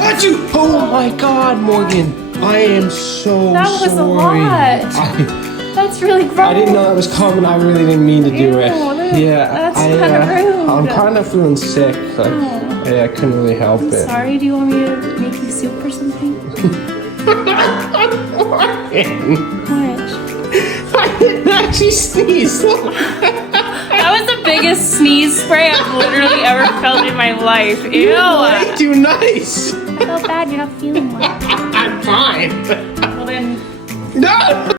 Achoo! Oh my God, Morgan. I am so That was sorry. a lot. That's really gross. I didn't know that was coming. I really didn't mean to do it. That's kind of rude. I'm kind of feeling sick. But I couldn't really help it. Sorry, do you want me to make you soup or something? What? I didn't actually sneeze. That was the biggest sneeze spray I've literally ever felt in my life. Ew. Way too nice. I felt bad, you're not feeling well. I'm fine. Well then, No.